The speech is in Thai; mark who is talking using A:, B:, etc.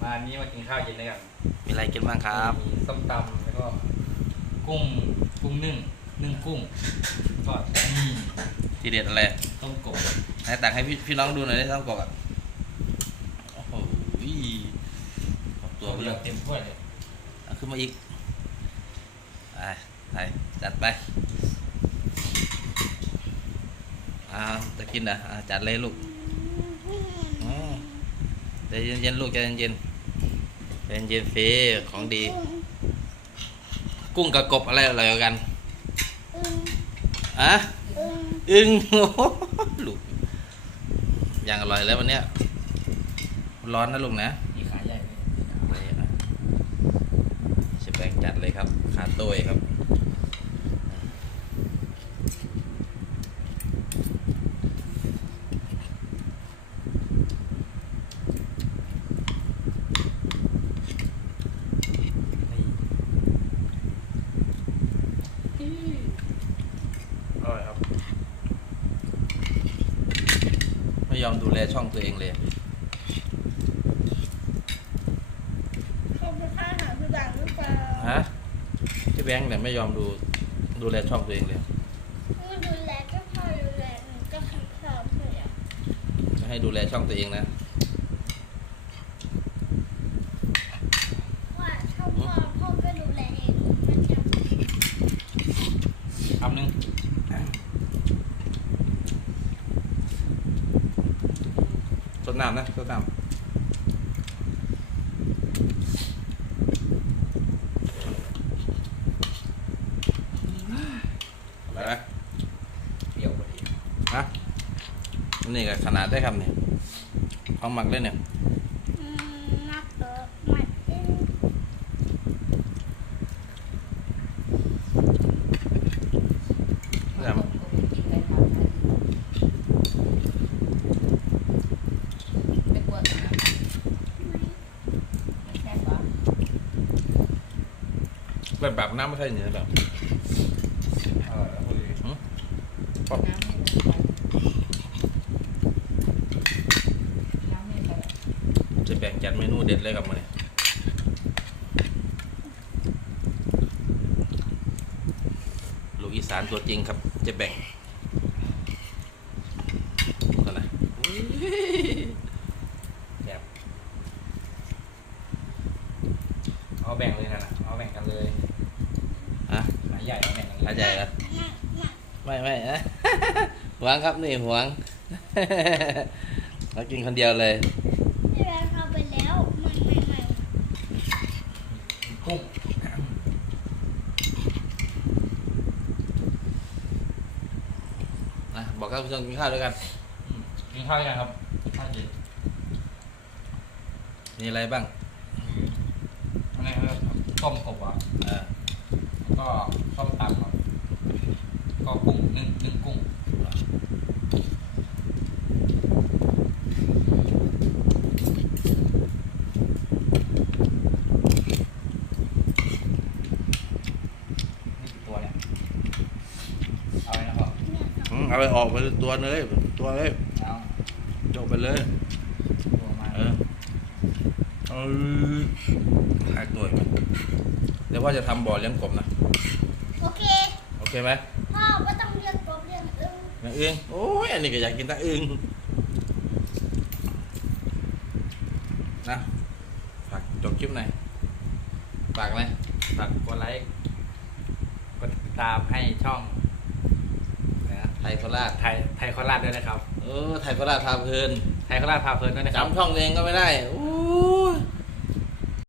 A: มานี้มากินข้าวเย็นด้วยกัน
B: มีอะไรกินบ้างครับ
A: มีส้มตำแล้วก็กุ้งนึ่งกุ้งก็นี่
B: ทีเด็ดอะไร
A: ต้มกบ
B: ให้ตักให้พี่น้องดูหน่อยได้ต้องกรอกอ่ะโอ้โหตัว
A: เดี
B: เรื่
A: ย
B: อ
A: ว
B: ง
A: เต็มถ้วยเลย
B: เอาขึ้นมาอีกไปจัดไปจะกินเหรอจัดเลยลูกใจเย็นๆลูกใจเย็นๆใจเย็นๆเฟของดี กุ้งกับกบอะไรอร่อยกว่ากันอึ้งโอ้โหลูกอย่างอร่อยแล้ววันเนี้ยร้อนนะลูกนะ
A: มีขาใหญ่เลย
B: นี่นะเชฟแบงค์จัดเลยครับขาโต้ยครับอร่อยครับไม่ยอมดูแลช่องตัวเองเลย
C: เขาไปฆ่าหาพี่ดังหรือเปล่า
B: ฮะพี่แบงค์เนี่ยไม่ยอมดูแลช่องตัวเองเลย
C: ไม่ดูแลก็พอดูแลหนูก็ทำพร้อมเลยอ่ะ
B: จะให้ดูแลช่องตัวเองนะ
C: ว่าถ้าพ่อก็ดูแลเองมันจะ
A: คำหนึ่ง
B: สดน้ำนะสดน้ำอะไรนะ
A: เปรี้ยวพอดี
B: ฮะนี่ก็ขนาดได้ครับเนี่ยเอาหมักเลยเนี่ย
C: นักเตอะมันเอง
B: แบบน้ำไม่ใช่เนื้อแบบ
A: อร่อยแล้วพอดี
B: จะแบ่งจัดเมนูเด็ดเลยครับมาเนี่ยลูกอีสานตัวจริงครับจะแบ่งก่อนนะ
A: แบบเอาแบ่งเลยนะเอาแบ่งกันเลย
B: ฮะ
A: หมาใหญ่เอาแบ่งกันเลย
B: หาใหญ่เหรอไม่นะ หวงครับนี่หวง เรากินคนเดียวเลย
C: พี่แบงค์เข้าไปแล้วไม่
A: กุ้ง
B: บอกท่านผู้ชมกินข้าวด้วยกัน
A: กินข้าวยังครับข้าวเย็น
B: มีอะไรบ้าง
A: อันนี้ครับต้มกบอ่ะ
B: อ่า
A: แล้วก็ส้มตำครับก็กุ้งนึ่งกุ้งนี่กี่ตัวเนี่ยเอาเลยนะครับ
B: เอาไปออกไปตัวเลยตัวเลย
A: เอา
B: จบไปเลย
A: ตัวมา
B: หายตัวไหมเดี๋ยวว่าจะทำบ่อเลี้ยงกบนะ
C: โอเค
B: โอเคไหม
C: พ่อไม่ต้องเรียกกบเรียกอึ้ง
B: อย่างอึ้งโอ้ยอันนี้ก็อยากกินแต่อึ้งนะฝากจบคลิปหน่อยฝากอะไร
A: ฝากกดไลค์กดติดตามให้ช่องนะ
B: ไทยโคราช
A: ไทยโคราชด้วยนะครับ
B: ไทยโคราชพาเพลิน
A: ไทยโคราชพาเพลินด้วยนะครับ
B: จำช่องตัวเองก็ไม่ได้โอ้